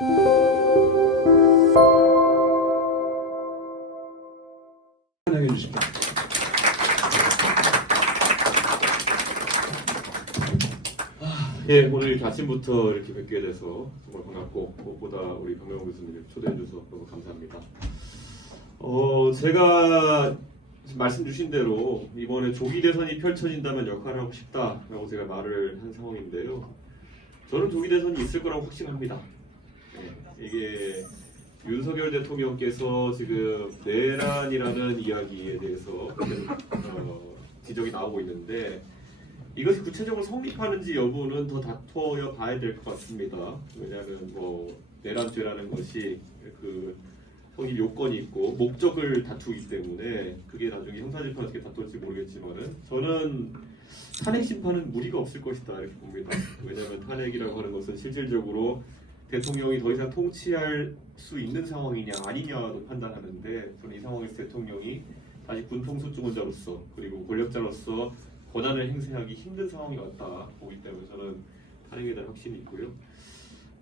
환영해 주십시오. 예, 오늘 이렇게 아침부터 이렇게 뵙게 돼서 정말 반갑고 무엇보다 우리 강명호 교수님 초대해 주셔서 너무 감사합니다. 제가 말씀 주신 대로 이번에 조기 대선이 펼쳐진다면 역할을 하고 싶다라고 제가 말을 한 상황인데요. 저는 조기 대선이 있을 거라고 확신합니다. 예, 이게 윤석열 대통령께서 지금 내란이라는 이야기에 대해서 지적이 나오고 있는데 이것이 구체적으로 성립하는지 여부는 더 다투어 봐야 될 것 같습니다. 왜냐하면 내란죄라는 것이 그 성립 요건이 있고 목적을 다투기 때문에 그게 나중에 형사재판 어떻게 다툴지 모르겠지만은 저는 탄핵 심판은 무리가 없을 것이다 이렇게 봅니다. 왜냐하면 탄핵이라고 하는 것은 실질적으로 대통령이 더 이상 통치할 수 있는 상황이냐 아니냐도 판단하는데 저는 이 상황에서 대통령이 다시 군통수권자로서 그리고 권력자로서 권한을 행사하기 힘든 상황이 왔다 보기 때문에 저는 탄핵에 대한 확신이 있고요.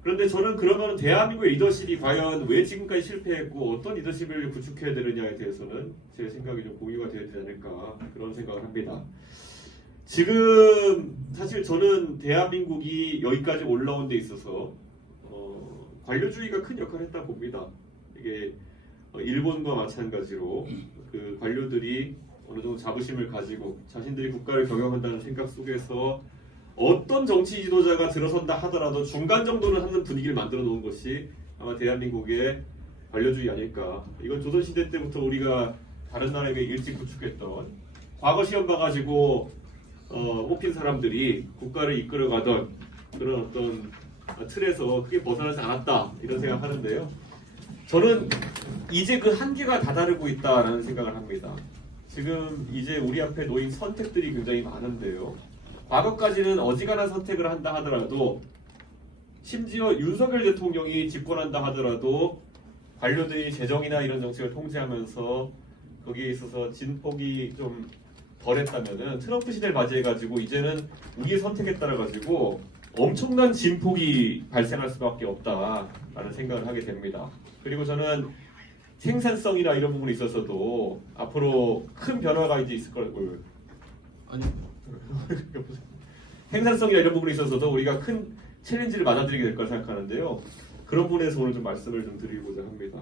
그런데 저는 그러면 대한민국의 리더십이 과연 왜 지금까지 실패했고 어떤 리더십을 구축해야 되느냐에 대해서는 제 생각이 좀 공유가 되어야 되지 않을까 그런 생각을 합니다. 지금 사실 저는 대한민국이 여기까지 올라온 데 있어서 관료주의가 큰 역할을 했다 봅니다. 이게 일본과 마찬가지로 그 관료들이 어느 정도 자부심을 가지고 자신들이 국가를 경영한다는 생각 속에서 어떤 정치 지도자가 들어선다 하더라도 중간 정도는 하는 분위기를 만들어 놓은 것이 아마 대한민국의 관료주의 아닐까. 이건 조선시대 때부터 우리가 다른 나라에게 일찍 구축했던 과거 시험 봐가지고 뽑힌 사람들이 국가를 이끌어가던 그런 어떤 틀에서 크게 벗어나지 않았다 이런 생각하는데요. 저는 이제 그 한계가 다다르고 있다라는 생각을 합니다. 지금 이제 우리 앞에 놓인 선택들이 굉장히 많은데요. 과거까지는 어지간한 선택을 한다 하더라도 심지어 윤석열 대통령이 집권한다 하더라도 관료들이 재정이나 이런 정책을 통제하면서 거기에 있어서 진폭이 좀 덜했다면은 트럼프 시대를 맞이해가지고 이제는 우리의 선택에 따라가지고 엄청난 진폭이 발생할 수밖에 없다라는 생각을 하게 됩니다. 그리고 저는 생산성이나 이런 부분에 있어서도 앞으로 큰 변화가 이제 있을 거라고 생산성이나 이런 부분에 있어서도 우리가 큰 챌린지를 맞아들이게 될 거라 생각하는데요. 그런 부분에서 오늘 좀 말씀을 좀 드리고자 합니다.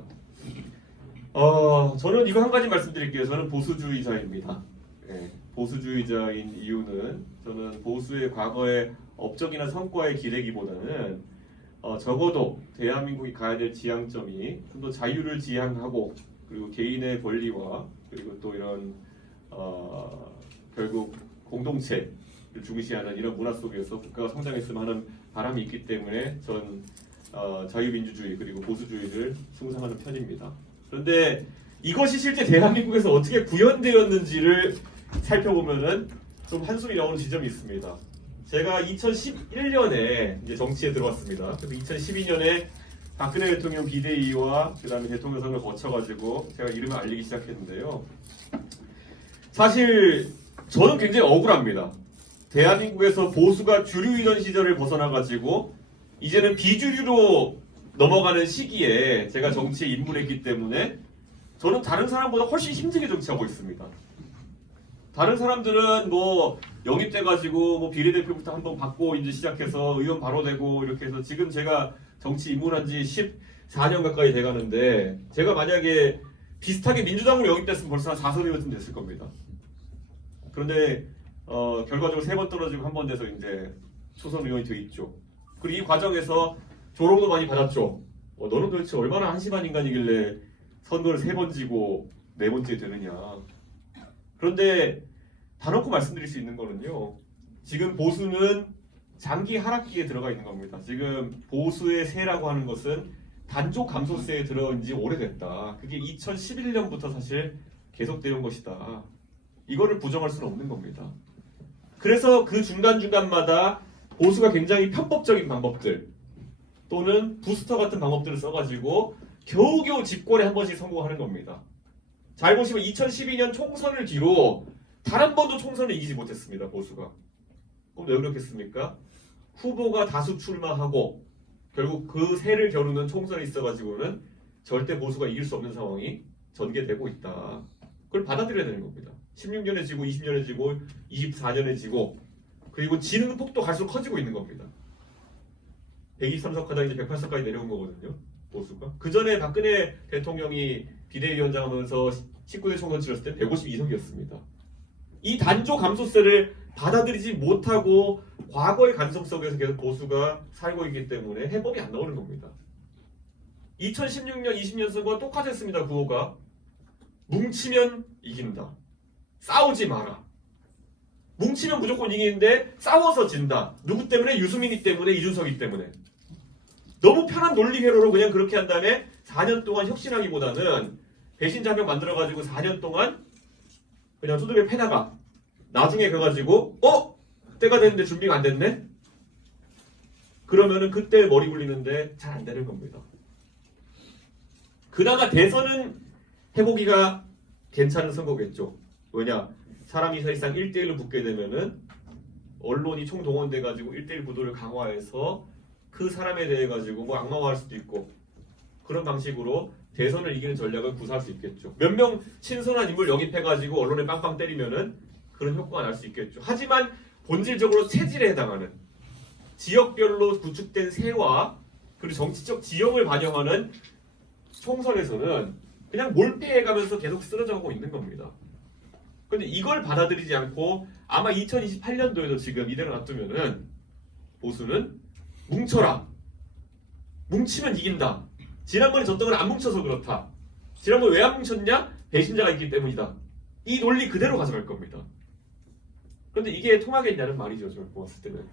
저는 이거 한 가지 말씀드릴게요. 저는 보수주의자입니다. 네, 보수주의자인 이유는 저는 보수의 과거의 업적이나 성과에 기대기보다는 적어도 대한민국이 가야 될 지향점이 좀 더 자유를 지향하고 그리고 개인의 권리와 그리고 또 이런 결국 공동체를 중시하는 이런 문화 속에서 국가가 성장했으면 하는 바람이 있기 때문에 전 자유민주주의 그리고 보수주의를 숭상하는 편입니다. 그런데 이것이 실제 대한민국에서 어떻게 구현되었는지를 살펴보면은 좀 한숨이 나오는 지점이 있습니다. 제가 2011년에 이제 정치에 들어왔습니다. 그래서 2012년에 박근혜 대통령 비대위와 그다음에 대통령 선거를 거쳐가지고 제가 이름을 알리기 시작했는데요. 사실 저는 굉장히 억울합니다. 대한민국에서 보수가 주류이던 시절을 벗어나가지고 이제는 비주류로 넘어가는 시기에 제가 정치에 입문했기 때문에 저는 다른 사람보다 훨씬 힘들게 정치하고 있습니다. 다른 사람들은 영입돼가지고 비례대표부터 한번 받고 이제 시작해서 의원 바로 되고 이렇게 해서 지금 제가 정치 입문한 지 14년 가까이 돼가는데 제가 만약에 비슷하게 민주당으로 영입됐으면 벌써 한 4선 의원쯤 됐을 겁니다. 그런데 결과적으로 3번 떨어지고 1번 돼서 이제 초선 의원이 돼 있죠. 그리고 이 과정에서 조롱도 많이 받았죠. 너는 도대체 얼마나 한심한 인간이길래 선거를 3번 지고 4번째 되느냐. 그런데 단언코 말씀드릴 수 있는 거는요. 지금 보수는 장기 하락기에 들어가 있는 겁니다. 지금 보수의 세라고 하는 것은 단조 감소세에 들어온 지 오래됐다. 그게 2011년부터 사실 계속되는 것이다. 이거를 부정할 수는 없는 겁니다. 그래서 그 중간중간마다 보수가 굉장히 편법적인 방법들 또는 부스터 같은 방법들을 써가지고 겨우겨우 집권에 한 번씩 성공하는 겁니다. 잘 보시면 2012년 총선을 뒤로 단 한 번도 총선을 이기지 못했습니다. 보수가. 그럼 왜 그렇겠습니까? 후보가 다수 출마하고 결국 그 세를 겨루는 총선에 있어가지고는 절대 보수가 이길 수 없는 상황이 전개되고 있다. 그걸 받아들여야 되는 겁니다. 16년에 지고 20년에 지고 24년에 지고 그리고 지는 폭도 갈수록 커지고 있는 겁니다. 123석 하다 이제 108석까지 내려온 거거든요. 보수가. 그 전에 박근혜 대통령이 비대위원장 하면서 19대 총선 치렀을 때 152석이었습니다. 이 단조 감소세를 받아들이지 못하고 과거의 간섭 속에서 계속 보수가 살고 있기 때문에 해법이 안 나오는 겁니다. 2016년, 20년 선거와 똑같았습니다. 구호가. 뭉치면 이긴다. 싸우지 마라. 뭉치면 무조건 이기는데 싸워서 진다. 누구 때문에? 유승민이 때문에, 이준석이 때문에. 너무 편한 논리 회로로 그냥 그렇게 한 다음에 4년 동안 혁신하기보다는 배신 자명 만들어가지고 4년 동안 그냥 두들겨 패다가 나중에 가가지고 때가 됐는데 준비가 안 됐네? 그러면은 그때 머리 굴리는데 잘 안 되는 겁니다. 그나마 대선은 해보기가 괜찮은 선거겠죠. 왜냐? 사람이 사실상 1대1로 붙게 되면은 언론이 총동원돼가지고 1대1 구도를 강화해서 그 사람에 대해 가지고 뭐 악마화할 수도 있고 그런 방식으로 대선을 이기는 전략을 구사할 수 있겠죠. 몇 명 친선한 인물 영입해가지고 언론에 빵빵 때리면은 그런 효과가 날 수 있겠죠. 하지만 본질적으로 체질에 해당하는 지역별로 구축된 세와 그리고 정치적 지형을 반영하는 총선에서는 그냥 몰패해가면서 계속 쓰러져가고 있는 겁니다. 그런데 이걸 받아들이지 않고 아마 2028년도에도 지금 이대로 놔두면은 보수는 뭉쳐라. 뭉치면 이긴다. 지난번에 졌던 건 안 뭉쳐서 그렇다. 지난번 왜 안 뭉쳤냐? 배신자가 있기 때문이다. 이 논리 그대로 가져갈 겁니다. 그런데 이게 통하겠냐는 말이죠. 저를 보았을 때는.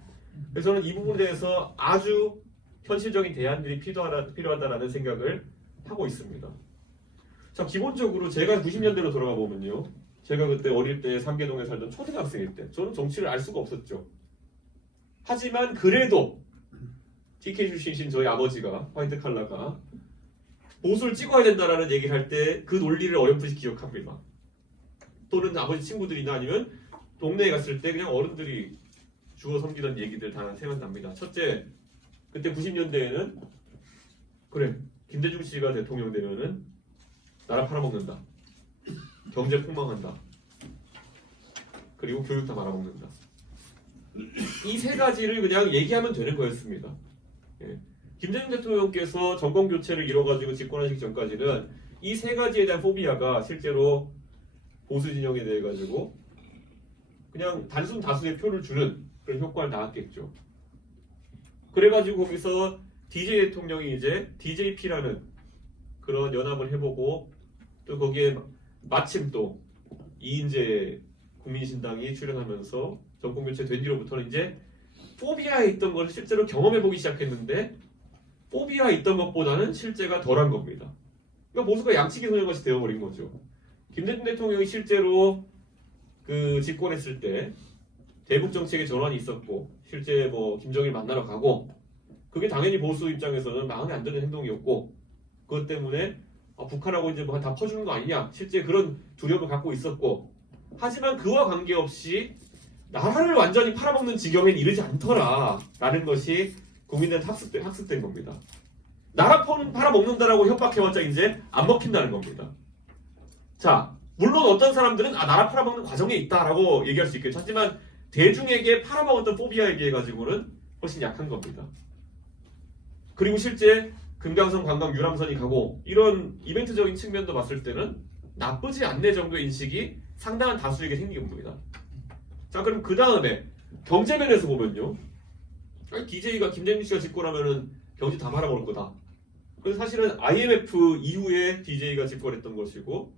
그래서 저는 이 부분에 대해서 아주 현실적인 대안들이 필요하다라는 생각을 하고 있습니다. 자, 기본적으로 제가 90년대로 돌아가 보면요. 제가 그때 어릴 때 삼계동에 살던 초등학생일 때 저는 정치를 알 수가 없었죠. 하지만 그래도 TK 출신이신 저희 아버지가 화이트 칼라가 보수를 찍어야 된다라는 얘기를 할 때 그 논리를 어렴풋이 기억합니다. 또는 아버지 친구들이나 아니면 동네에 갔을 때 그냥 어른들이 주워 섬기던 얘기들 다 생각납니다. 첫째, 그때 90년대에는 그래 김대중 씨가 대통령 되면은 나라 팔아먹는다. 경제 폭망한다. 그리고 교육 다 말아먹는다. 이 세 가지를 그냥 얘기하면 되는 거였습니다. 예. 김대중 대통령께서 정권 교체를 이뤄가지고 집권하시기 전까지는 이 세 가지에 대한 포비아가 실제로 보수 진영에 대해 가지고 그냥 단순 다수의 표를 주는 그런 효과를 낳았겠죠. 그래가지고 거기서 DJ 대통령이 이제 DJP라는 그런 연합을 해보고 또 거기에 마침 또 이인재 국민신당이 출연하면서 정권 교체 된 뒤로부터는 이제 포비아에 있던 걸 실제로 경험해보기 시작했는데 포비아에 있던 것보다는 실제가 덜한 겁니다. 그러니까 보수가 양치기 소년같이 되어버린 거죠. 김대중 대통령이 실제로 그 집권했을 때 대북 정책의 전환이 있었고 실제 뭐 김정일 만나러 가고 그게 당연히 보수 입장에서는 마음에 안 드는 행동이었고 그것 때문에 북한하고 이제 뭐 다 퍼주는 거 아니냐 실제 그런 두려움을 갖고 있었고 하지만 그와 관계없이 나라를 완전히 팔아먹는 지경에 이르지 않더라 라는 것이 국민들한테 학습된 겁니다. 나라 팔아먹는다라고 협박해봤자 이제 안 먹힌다는 겁니다. 자, 물론 어떤 사람들은 나라 팔아먹는 과정에 있다라고 얘기할 수 있겠죠. 하지만 대중에게 팔아먹었던 포비아에 비해 가지고는 훨씬 약한 겁니다. 그리고 실제 금강산 관광 유람선이 가고 이런 이벤트적인 측면도 봤을 때는 나쁘지 않네 정도의 인식이 상당한 다수에게 생긴 겁니다. 자, 그럼 그 다음에 경제 면에서 보면요. DJ가 김대중 씨가 집권하면은 경제 다 말아먹을 거다. 그래서 사실은 IMF 이후에 DJ가 집권했던 것이고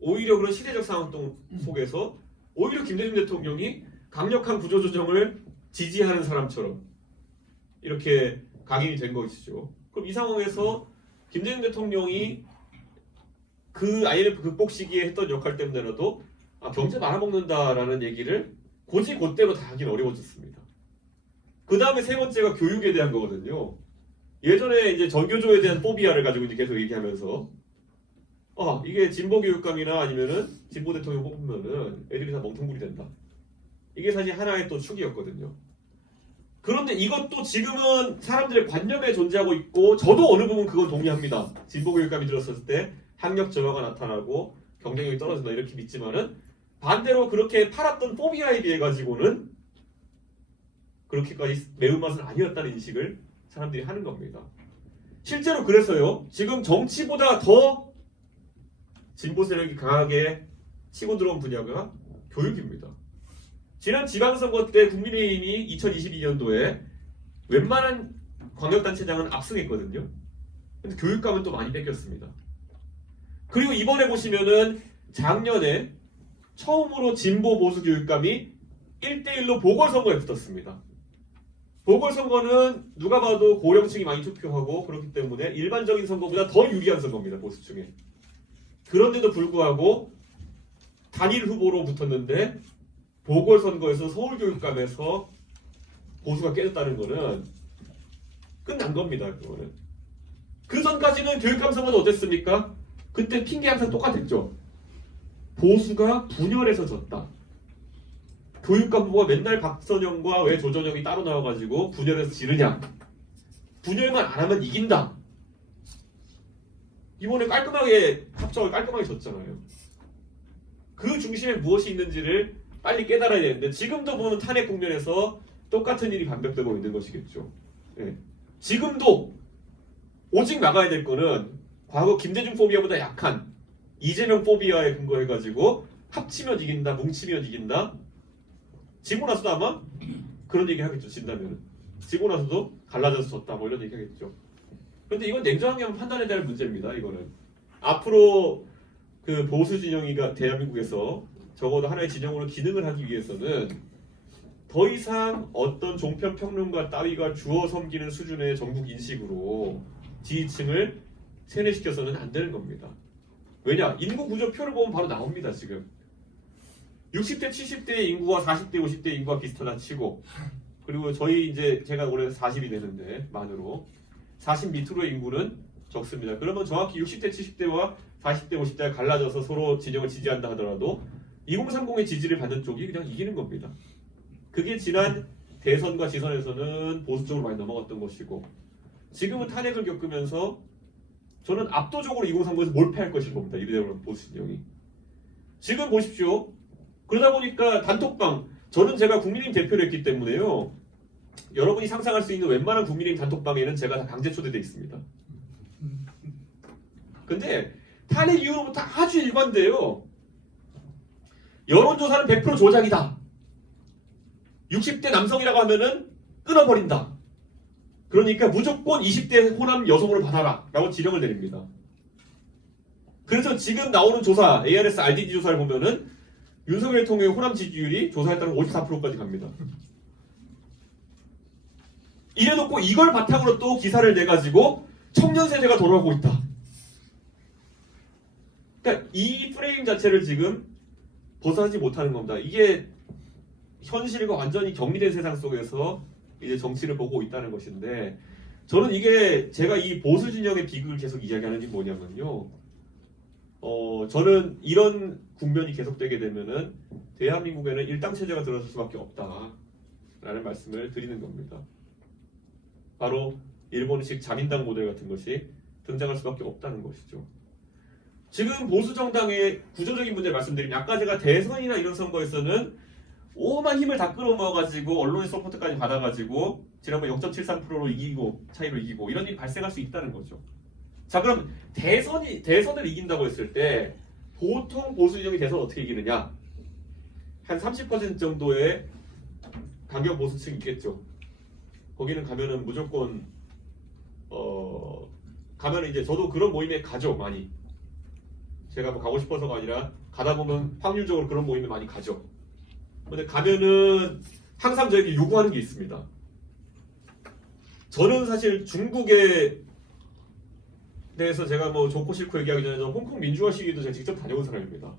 오히려 그런 시대적 상황 속에서 오히려 김대중 대통령이 강력한 구조조정을 지지하는 사람처럼 이렇게 각인이 된 것이죠. 그럼 이 상황에서 김대중 대통령이 그 IMF 극복 시기에 했던 역할 때문에라도 경제 말아먹는다라는 얘기를 곧이곧대로 다 하긴 어려워졌습니다. 그 다음에 세 번째가 교육에 대한 거거든요. 예전에 이제 전교조에 대한 포비아를 가지고 이제 계속 얘기하면서 이게 진보 교육감이나 아니면은 진보 대통령 뽑으면은 애들이 다 멍텅구리 된다. 이게 사실 하나의 또 축이었거든요. 그런데 이것도 지금은 사람들의 관념에 존재하고 있고 저도 어느 부분 그건 동의합니다. 진보 교육감이 들었을 때 학력 저하가 나타나고 경쟁력이 떨어진다 이렇게 믿지만은 반대로 그렇게 팔았던 포비아에 비해 가지고는 그렇게까지 매운맛은 아니었다는 인식을 사람들이 하는 겁니다. 실제로 그래서요. 지금 정치보다 더 진보 세력이 강하게 치고 들어온 분야가 교육입니다. 지난 지방선거 때 국민의힘이 2022년도에 웬만한 광역단체장은 압승했거든요. 근데 교육감은 또 많이 뺏겼습니다. 그리고 이번에 보시면은 작년에 처음으로 진보 보수 교육감이 1대1로 보궐선거에 붙었습니다. 보궐선거는 누가 봐도 고령층이 많이 투표하고 그렇기 때문에 일반적인 선거보다 더 유리한 선거입니다. 보수층에. 그런데도 불구하고 단일 후보로 붙었는데 보궐선거에서 서울교육감에서 보수가 깨졌다는 거는 끝난 겁니다. 그거는. 그 전까지는 교육감 선거는 어땠습니까? 그때 핑계 항상 똑같았죠. 보수가 분열해서 졌다. 교육감 후보가 맨날 박선영과 왜 조전영이 따로 나와가지고 분열해서 지르냐. 분열만 안 하면 이긴다. 이번에 깔끔하게 합작을 깔끔하게 졌잖아요. 그 중심에 무엇이 있는지를 빨리 깨달아야 되는데 지금도 보면 탄핵 국면에서 똑같은 일이 반복되고 있는 것이겠죠. 예. 지금도 오직 막아야 될 거는 과거 김대중 포비아보다 약한 이재명 포비아에 근거해가지고 합치면 이긴다, 뭉치면 이긴다. 지고 나서도 아마 그런 얘기 하겠죠. 진다면은 지고 나서도 갈라져서 졌다 뭐 이런 얘기 하겠죠. 그런데 이건 냉정하게 한번 판단해야 될 문제입니다. 이거는 앞으로 그 보수 진영이가 대한민국에서 적어도 하나의 진영으로 기능을 하기 위해서는 더 이상 어떤 종편 평론가 따위가 주어 섬기는 수준의 전국 인식으로 지지층을 세뇌시켜서는 안 되는 겁니다. 왜냐? 인구 구조표를 보면 바로 나옵니다. 지금 60대 70대의 인구와 40대 50대 인구가 비슷하다 치고 그리고 저희 이제 제가 올해 40이 되는데 만으로 40 밑으로의 인구는 적습니다. 그러면 정확히 60대 70대와 40대 50대가 갈라져서 서로 진영을 지지한다 하더라도 2030의 지지를 받는 쪽이 그냥 이기는 겁니다. 그게 지난 대선과 지선에서는 보수 쪽으로 많이 넘어갔던 것이고 지금은 탄핵을 겪으면서 저는 압도적으로 2030에서 몰패할 것인 겁니다. 이대로 보수 진영이. 지금 보십시오. 그러다 보니까 단톡방 저는 제가 국민의힘 대표를 했기 때문에요. 여러분이 상상할 수 있는 웬만한 국민의힘 단톡방에는 제가 다 강제 초대되어 있습니다. 근데 탄핵 이후로부터 아주 일관돼요. 여론조사는 100% 조작이다. 60대 남성이라고 하면은 끊어버린다. 그러니까 무조건 20대 호남 여성으로 받아라 라고 지령을 내립니다. 그래서 지금 나오는 조사 ARS RDD 조사를 보면은 윤석열 대통령의 호남 지지율이 조사에 따르면 54%까지 갑니다. 이래놓고 이걸 바탕으로 또 기사를 내가지고 청년 세대가 돌아오고 있다. 그러니까 이 프레임 자체를 지금 벗어나지 못하는 겁니다. 이게 현실과 완전히 격리된 세상 속에서 이제 정치를 보고 있다는 것인데 저는 이게 제가 이 보수 진영의 비극을 계속 이야기하는 게 뭐냐면요. 저는 이런 국면이 계속되게 되면은 대한민국에는 일당 체제가 들어설 수밖에 없다라는 말씀을 드리는 겁니다. 바로 일본식 자민당 모델 같은 것이 등장할 수밖에 없다는 것이죠. 지금 보수 정당의 구조적인 문제를 말씀드리면 아까 제가 대선이나 이런 선거에서는 오만 힘을 다 끌어모아가지고 언론의 서포트까지 받아가지고 지난번 0.73%로 이기고 차이로 이기고 이런 일이 발생할 수 있다는 거죠. 자 그럼 대선을 이긴다고 했을 때 보통 보수 진영이 대선을 어떻게 이기느냐? 한 30% 정도의 강경 보수층이 있겠죠. 거기는 가면은 무조건 가면은 이제 저도 그런 모임에 가죠 많이. 제가 뭐 가고 싶어서가 아니라 가다 보면 확률적으로 그런 모임에 많이 가죠. 근데 가면은 항상 저에게 요구하는 게 있습니다. 저는 사실 중국에 대해서 제가 뭐 좋고 싫고 얘기하기 전에 저는 홍콩 민주화 시위도 제가 직접 다녀온 사람입니다.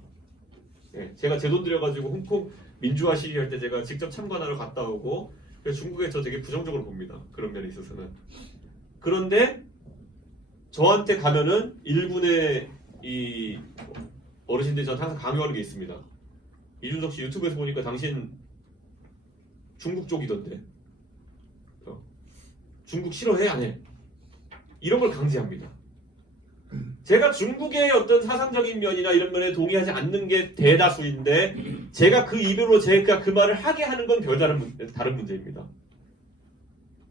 네, 제가 제 돈 들여가지고 홍콩 민주화 시위할 때 제가 직접 참관하러 갔다 오고 그래서 중국에 저 되게 부정적으로 봅니다. 그런 면에 있어서는. 그런데 저한테 가면은 일본의 이 어르신들이 저한테 항상 강요하는 게 있습니다. 이준석 씨 유튜브에서 보니까 당신 중국 쪽이던데 중국 싫어해 안 해? 이런 걸 강제합니다. 제가 중국의 어떤 사상적인 면이나 이런 면에 동의하지 않는 게 대다수인데 제가 그 입으로 제가 그 말을 하게 하는 건 다른 문제입니다.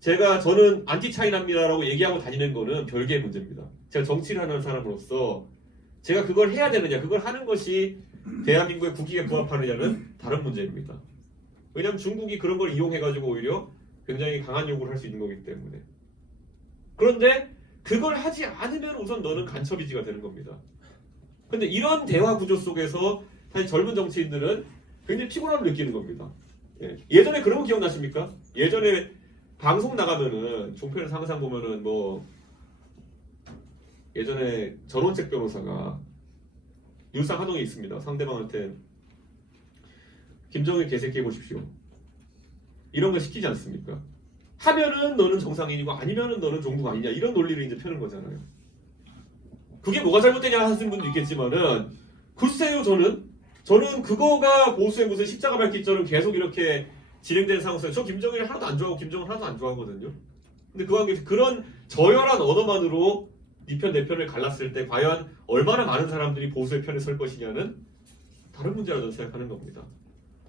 저는 안티 차이나입니다라고 얘기하고 다니는 거는 별개의 문제입니다. 제가 정치를 하는 사람으로서 제가 그걸 해야 되느냐, 그걸 하는 것이 대한민국의 국익에 부합하느냐는 다른 문제입니다. 왜냐하면 중국이 그런 걸 이용해가지고 오히려 굉장히 강한 요구를 할 수 있는 거기 때문에. 그런데 그걸 하지 않으면 우선 너는 간첩이지가 되는 겁니다. 근데 이런 대화 구조 속에서 사실 젊은 정치인들은 굉장히 피곤함을 느끼는 겁니다. 예전에 그런 거 기억나십니까? 예전에 방송 나가면은 종편에서 항상 보면은 뭐 예전에 전원책 변호사가 뉴스 하동에 있습니다. 상대방한테 김정일 개새끼 해보십시오. 이런 거 시키지 않습니까? 하면은 너는 정상인이고 아니면은 너는 종북 아니냐 이런 논리를 이제 펴는 거잖아요. 그게 뭐가 잘못되냐 하시는 분도 있겠지만은 글쎄요 저는 그거가 보수의 무슨 십자가 밝기처럼 계속 이렇게 진행되는 상황에서 저 김정일 하나도 안 좋아하고 김정은 하나도 안 좋아하거든요. 근데 그 관계에서 그런 저열한 언어만으로 네 편 내 편을 갈랐을 때 과연 얼마나 많은 사람들이 보수의 편에 설 것이냐는 다른 문제라고 생각하는 겁니다.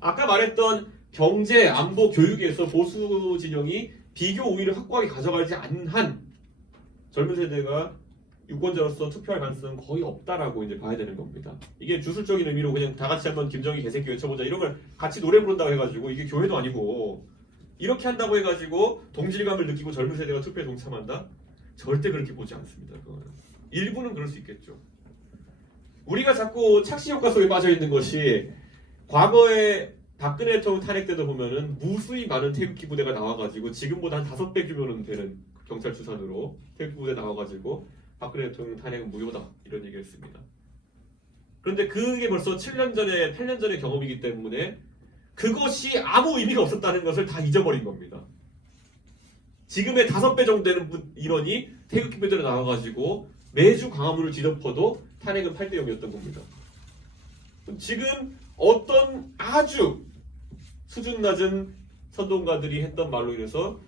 아까 말했던 경제, 안보, 교육에서 보수 진영이 비교 우위를 확고하게 가져가지 않는 한 젊은 세대가 유권자로서 투표할 가능성은 거의 없다라고 이제 봐야 되는 겁니다. 이게 주술적인 의미로 그냥 다 같이 한번 김정일 개새끼 외쳐보자 이런 걸 같이 노래 부른다고 해가지고 이게 교회도 아니고 이렇게 한다고 해가지고 동질감을 느끼고 젊은 세대가 투표에 동참한다? 절대 그렇게 보지 않습니다. 그거는. 일부는 그럴 수 있겠죠. 우리가 자꾸 착시 효과 속에 빠져 있는 것이 과거에 박근혜 대통령 탄핵 때도 보면은 무수히 많은 태극기 부대가 나와가지고 지금보다 한 5배 규모는 되는 경찰 추산으로 태극기 부대 나와가지고 박근혜 대통령 탄핵은 무효다 이런 얘기를 했습니다. 그런데 그게 벌써 7년 전에 8년 전의 경험이기 때문에 그것이 아무 의미가 없었다는 것을 다 잊어버린 겁니다. 지금의 5배 정도 되는 인원이 태극기 부대로 나와가지고 매주 광화문을 뒤덮어도 탄핵은 8대 0이었던 겁니다. 지금 어떤 아주 수준 낮은 선동가들이 했던 말로 인해서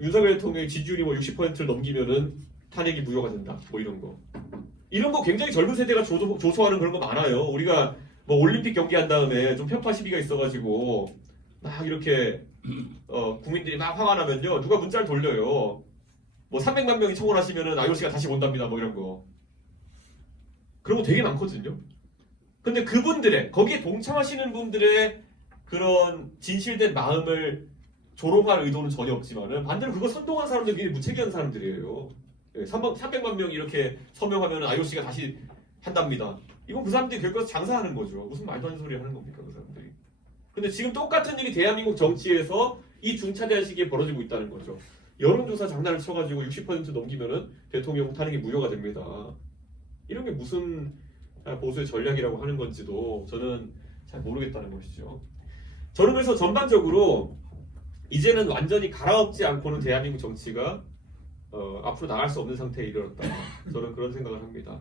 윤석열 대통령의 지지율이 뭐 60%를 넘기면은 탄핵이 무효가 된다. 뭐 이런 거. 이런 거 굉장히 젊은 세대가 조소하는 그런 거 많아요. 우리가 뭐 올림픽 경기한 다음에 좀 편파 시비가 있어가지고 막 이렇게 국민들이 막 화가 나면요. 누가 문자를 돌려요. 뭐 300만 명이 청원하시면은 IOC가 다시 온답니다. 뭐 이런 거. 그런 거 되게 많거든요. 근데 그분들의 거기에 동참하시는 분들의 그런 진실된 마음을 조롱할 의도는 전혀 없지만은 반대로 그거 선동한 사람들 굉장히 무책임한 사람들이에요. 300만 명이 이렇게 서명하면 IOC가 다시 한답니다. 이건 그 사람들이 결국 장사하는 거죠. 무슨 말도 안 되는 소리 하는 겁니까 그 사람들이. 근데 지금 똑같은 일이 대한민국 정치에서 이 중차대한 시기에 벌어지고 있다는 거죠. 여론조사 장난을 쳐가지고 60% 넘기면은 대통령 탄핵이 무효가 됩니다. 이런 게 무슨 보수의 전략이라고 하는 건지도 저는 잘 모르겠다는 것이죠. 저는 그래서 전반적으로 이제는 완전히 갈아엎지 않고는 대한민국 정치가 앞으로 나갈 수 없는 상태에 이르렀다. 저는 그런 생각을 합니다.